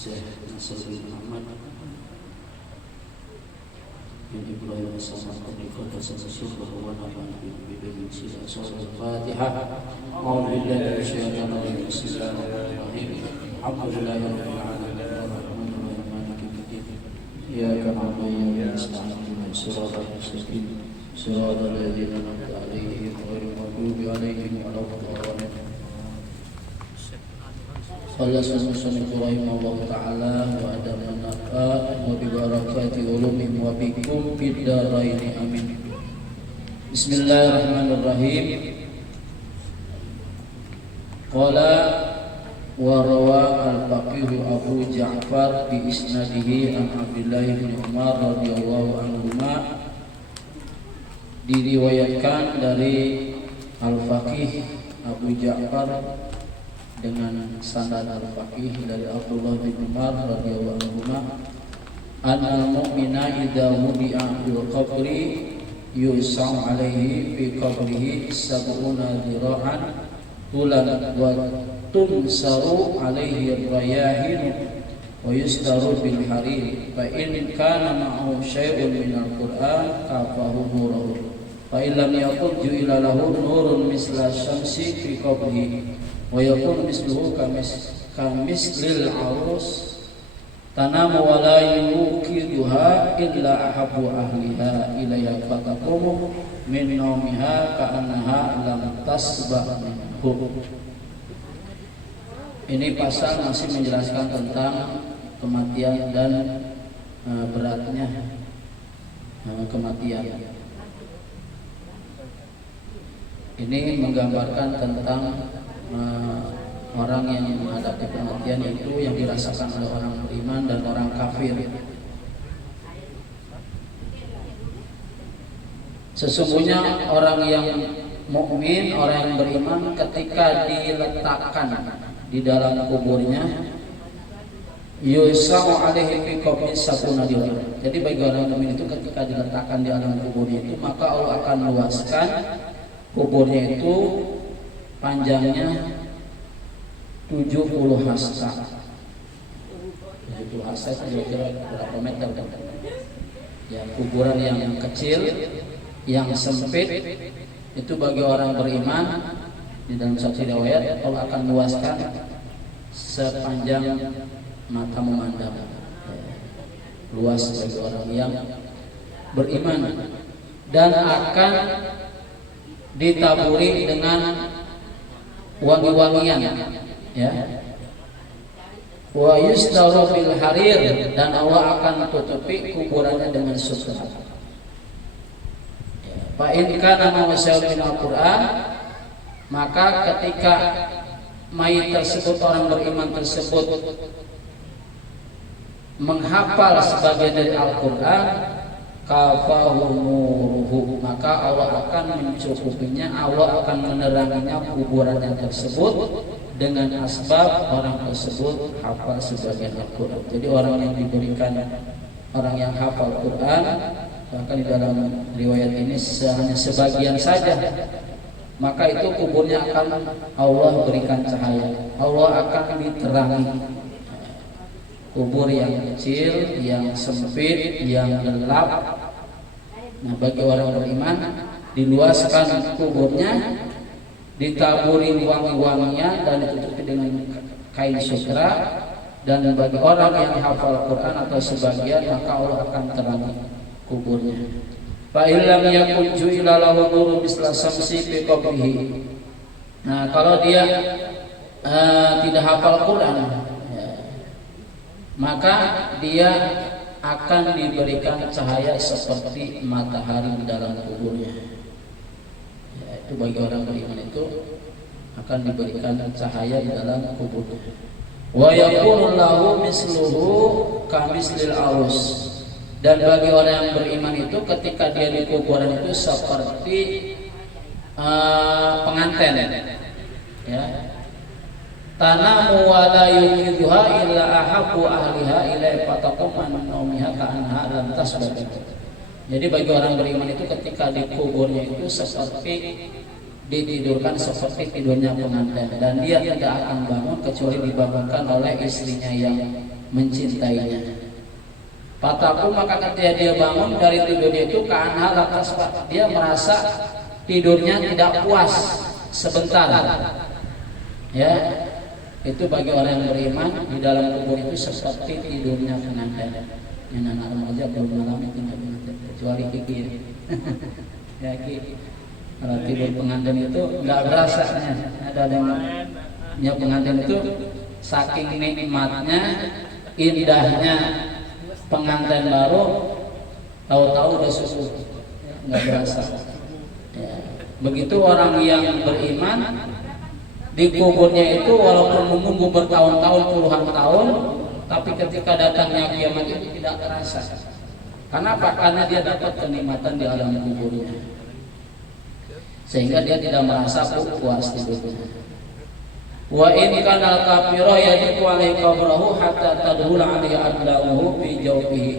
Syekh Nasr bin Muhammad yang dimulai oleh sama Khalifatul Syekh bahwa nama bimbing sila surah Al-Fatihah. A'udzubillahi minasyaitonir rajim. Bismillahirrahmanirrahim. Alhamdulillahirabbil alamin arrahmanirrahim maliki yaumiddin. Iyyaka na'budu wa iyyaka nasta'in ihdinas siratal mustaqim siratal ladzina an'amta 'alaihim ghairil maghdubi 'alaihim waladdallin. Allah subhanahu wa ta'ala wa adaman nafa wa bibarakati ulumim wa bikum bidaraini amin. Bismillahirrahmanirrahim. Qala wa rawa al-faqih Abu Ja'far bi isnadihi an Abdullah bin Umar radhiyallahu anhuma, diriwayatkan dari al-faqih Abu Ja'far dengan sanad al-faqih dari Abdullah bin Umar radhiyallahu anhu, anna mu'mina idza wudi'a fil qabri yus'au alaihi fi qabrihi sab'una dhira'an tulan wa tunsaru alaihi rayahin wa yustaru bil harir fa in kana ma'ahu syai'un min al-Qur'an kafahu nuruhu fa in lam yakun ju'ila lahu nurun misla syamsi fi qabrihi wa yakun misluhu kamislil arus tanamu wa la yuqiduha illa ahabbu ahliha ilayha fataqumu min nawmiha ka'annaha lam tasba minhu. Ini pasal masih menjelaskan tentang kematian dan beratnya kematian. Ini menggambarkan tentang orang yang menghadapi kematian itu yang dirasakan oleh orang beriman dan orang kafir. Sesungguhnya orang yang mukmin, orang yang beriman, ketika diletakkan di dalam kuburnya, yusau alaihi fi qabri sab'una dirham. Jadi bagi orang mukmin itu ketika diletakkan di dalam kuburnya itu, maka Allah akan luaskan kuburnya itu panjangnya 70 hasta. 70 hasta kira-kira berapa meter kan? Ya, kuburan yang kecil, yang sempit itu bagi orang beriman di dalam satu riwayat Allah akan luaskan sepanjang mata memandang. Luas bagi orang yang beriman dan akan ditaburi dengan wangi-wangian, ya. Wa yustaru bil harir, dan Allah akan tutupi kuburannya dengan sutra. Fa in kana mawasal min al-Qur'an, maka ketika mayit tersebut, orang beriman tersebut menghafal sebagian dari Al-Qur'an, kafahu nuruhu, maka Allah akan mencukupinya, Allah akan meneranginya kuburannya tersebut dengan asbab orang tersebut hafal sebagian Al-Quran. Jadi orang yang diberikan, orang yang hafal Quran, bahkan di dalam riwayat ini hanya sebagian saja, maka itu kuburnya akan Allah berikan cahaya, Allah akan diterangi. Kubur yang kecil, yang sempit, yang gelap. Nah, bagi orang beriman diluaskan kuburnya, ditaburi wangi-wangian dan ditutupi dengan kain sutra. Dan bagi orang yang hafal Quran atau sebagian, maka Allah akan terangi kuburnya. Fa illam yakun ju'ila lahu nurun misla samsi fi qabrihi. Nah, kalau dia tidak hafal Quran, maka dia akan diberikan cahaya seperti matahari di dalam kuburnya. Ya, itu bagi orang beriman itu akan diberikan cahaya di dalam kuburnya. Wa yakunu lahu misluhu kamislil aus. Dan bagi orang yang beriman itu ketika dia di kuburan itu seperti pengantin, ya. Tanamu wa la yuqiduha illa ahabbu ahliha ilai fatakum an naumiha ka'anha lam tasbah. Jadi bagi orang beriman itu ketika di kuburnya itu seperti ditidurkan seperti tidurnya pengantin, dan dia tidak akan bangun kecuali dibangunkan oleh istrinya yang mencintainya. Fataku, maka ketika dia bangun dari tidurnya itu, karena lantas dia merasa tidurnya tidak puas sebentar. Ya, itu bagi orang yang beriman di dalam kubur itu seperti tidurnya pengantin. Yang anak remaja belum mengalami tinggal pengantin, kecuali Kiki. Ya Kiki, kalau tidur pengantin itu nggak berasa. Ada yang pengantin itu saking nikmatnya, indahnya pengantin baru, tahu-tahu udah susu, nggak berasa. Ya. Begitu orang yang beriman di kuburnya itu, walaupun menunggu bertahun-tahun, puluhan tahun, tapi ketika datangnya kiamat itu tidak terasa. Kenapa? Karena dia dapat kenikmatan di alam kuburnya, sehingga dia tidak merasa puas tidurnya. Wa in kana kafira yadiku alaihi qabrahu hatta tadhul alaihi adlauhu fi jawfihi.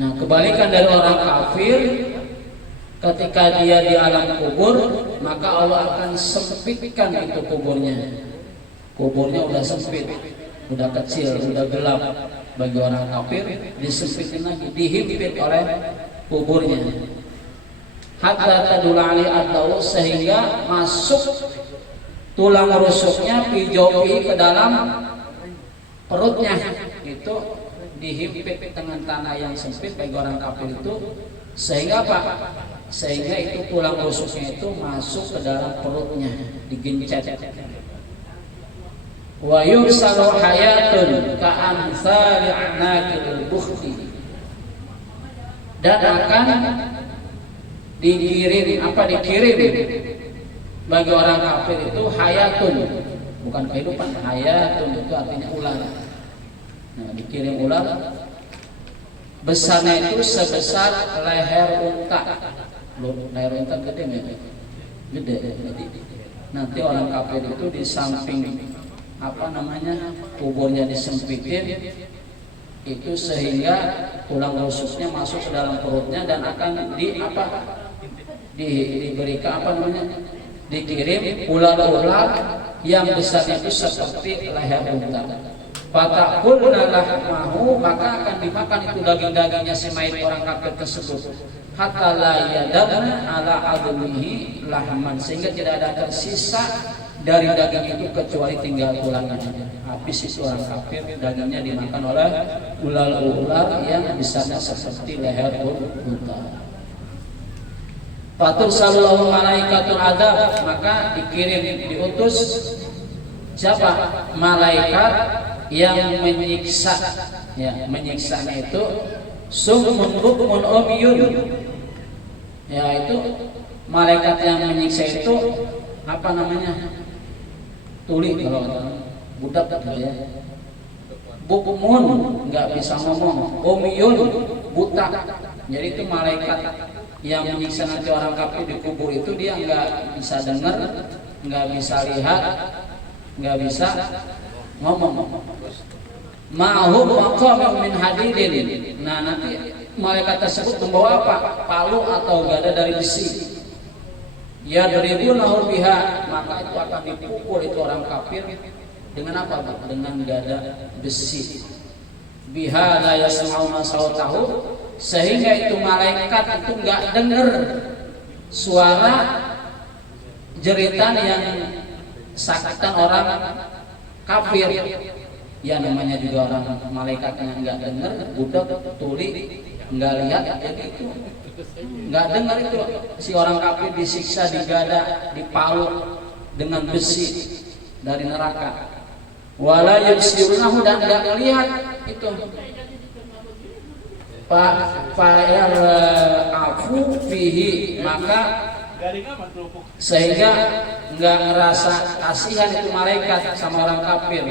Nah, kebalikan dari orang kafir, ketika dia di alam kubur, maka Allah akan sempitkan itu kuburnya. Kuburnya udah sempit, udah kecil, udah gelap. Bagi orang kafir disempitin lagi, dihimpit oleh kuburnya. Hatta tadhul alaihi adlauhu, sehingga masuk tulang rusuknya pijopi ke dalam perutnya, itu dihimpit dengan tanah yang sempit bagi orang kafir itu, sehingga apa? Sehingga itu tulang rusuknya itu masuk ke dalam perutnya, digencet. Wa yursalu hayatun ka amsali anaqil bukhti, dan akan dikirim bagi orang kafir itu hayatun, bukan kehidupan. Hayatun itu artinya ular. Nah, dikirim ular, besarnya itu sebesar leher unta. Leher unta gede nggak? Gede. Nanti orang kafir itu di samping kuburnya disempitin itu, sehingga tulang rusuknya masuk ke dalam perutnya dan akan diberikan dikirim ular-ular yang besarnya itu seperti leher unta. Fatakul lahmahu, maka akan dimakan itu daging-dagingnya si mayit orang kafir tersebut. Hatta la yadana ala adlihi lahman, sehingga tidak ada tersisa dari daging itu kecuali tinggal tulangnya. Habis itu orang kafir, dagingnya dimakan oleh ular-ular yang besarnya seperti leher unta. Fatur sallallahu malaikatul adab, maka diutus siapa? Malaikat yang menyiksa. Ya, menyiksanya itu summun bukmun umyun. Ya, itu malaikat yang menyiksa itu tuli kalau budak ya. Bukmun, nggak bisa ngomong. Umyun, buta. Jadi itu malaikat yang menyiksa nanti orang kafir di kubur itu, dia nggak bisa dengar, nggak bisa lihat, nggak bisa ngomong. Ma'hum maqam min hadidin. Nah, nanti malaikat tersebut membawa apa? Palu atau gada dari besi. Ya daribunahu biha, maka itu akan dipukul itu orang kafir dengan apa? Dengan gada besi. Biha la yasma'u ma sautahu, sehingga itu malaikat itu nggak dengar suara jeritan yang sakitan orang kafir. Ya, namanya juga orang malaikatnya nggak dengar, budak tuli nggak lihat, jadi itu nggak dengar itu si orang kafir disiksa, digada, dipalu dengan besi dari neraka. Wala yubsirunahu, dan nggak melihat itu. Fa'afu fihi, maka sehingga nggak ngerasa kasihan itu malaikat sama orang kafir.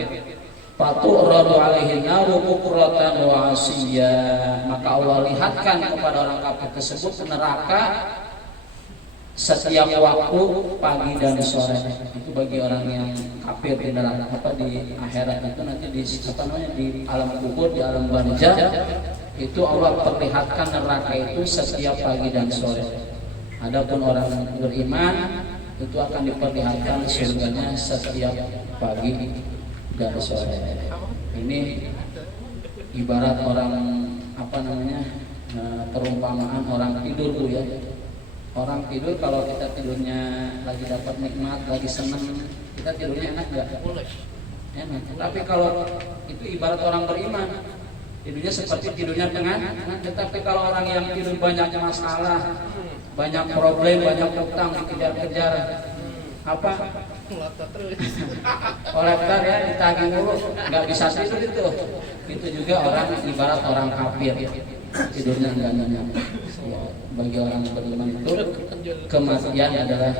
Fatu'radu alaihi naru bukratan wa asiyya, maka Allah lihatkan kepada orang kafir tersebut neraka setiap waktu pagi dan sore. Itu bagi orang yang kafir di neraka, di akhirat itu nanti di alam kubur, di alam barzakh itu Allah perlihatkan neraka itu setiap pagi dan sore. Adapun orang beriman itu akan diperlihatkan surganya setiap pagi dan sore. Ini ibarat orang perumpamaan orang tidur Bu ya. Orang tidur kalau kita tidurnya lagi dapat nikmat, lagi senang, kita tidurnya enak nggak? Enak. Tapi kalau itu ibarat orang beriman, tidurnya seperti tidurnya pengantin. Tetapi kalau orang yang tidur banyak masalah, banyak problem, banyak utang dikejar-kejar, apa? Kolektor ya, ditagih mulu, nggak bisa tidur itu. Itu juga orang ibarat orang kafir, tidurnya nggak nyenyak. Ya, bagi orang beriman itu kematian adalah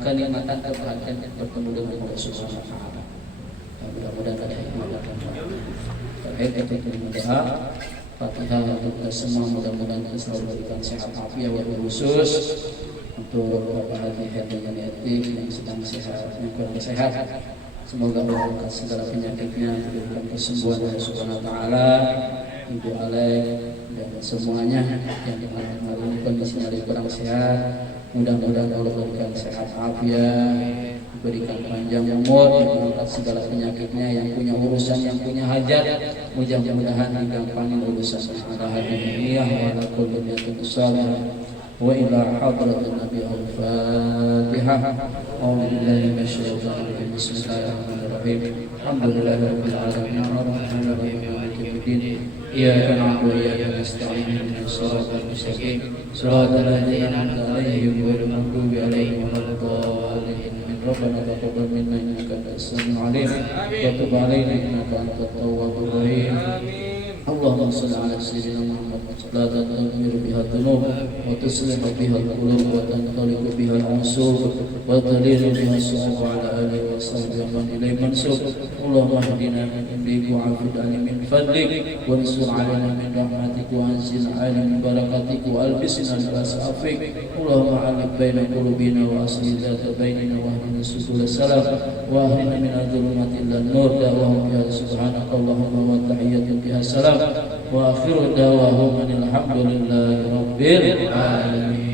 kenikmatan, kebahagiaan bertemu dengan Allah Subhanahu Wa Taala. Mudah-mudahan ada hikmah dan manfaat. Terakhir kita berdoa Fatihah untuk kita semua, mudah-mudahan kita selalu berikan sehat afiat wabil khusus untuk Bapak Haji Herdian Yatif yang sedang sehat, yang kurang sehat. Semoga Allah angkat segala penyakitnya, diberikan kesembuhan dari Subhanahu Wa Taala. Ibu Alek dan semuanya yang hari ini kondisinya lebih kurang sehat, mudah-mudahan Allah berikan sehat afiat, berikan panjang umur, mengangkat segala penyakitnya, yang punya urusan, yang punya hajat, mudah-mudahan digampangin urusan ada hadiyah wa ala kulli niyatin salihah wa ila hadratin nabi al-fatihah. A'udzu billahi minasyaitonir rajim. Bismillahirrahmanirrahim. Alhamdulillahirabbil alamin arrahmanir rahim maliki yaumiddin. Iyyaka na'budu wa iyyaka nasta'in ihdinas siratal mustaqim siratal ladzina an'amta 'alaihim ghairil maghdubi 'alaihim waladdallin. ربنا تقبل منا انك انت السميع العليم وتب علينا انك انت التواب الرحيم. اللهم صل على سيدنا محمد لا تغفر بها الذنوب وتصلح بها القلوب وتنطلق بها العصور وتلين بها الصعوب على اله وصحبه ومن اليه منسوب. اللهم اهدنا من امرك وعافنا من فضلك وانصر علينا من رحمتك وانزل علينا من بركتك والبسنا لباس عفوك. اللهم علق بين قلوبنا واصلح ذات بيننا واهدنا سبل السلام واهدنا من الظلمات الى النور. دعواهم فيها سبحانك اللهم وتحية فيها السلام واخر دعواهم ان الحمد لله رب العالمين.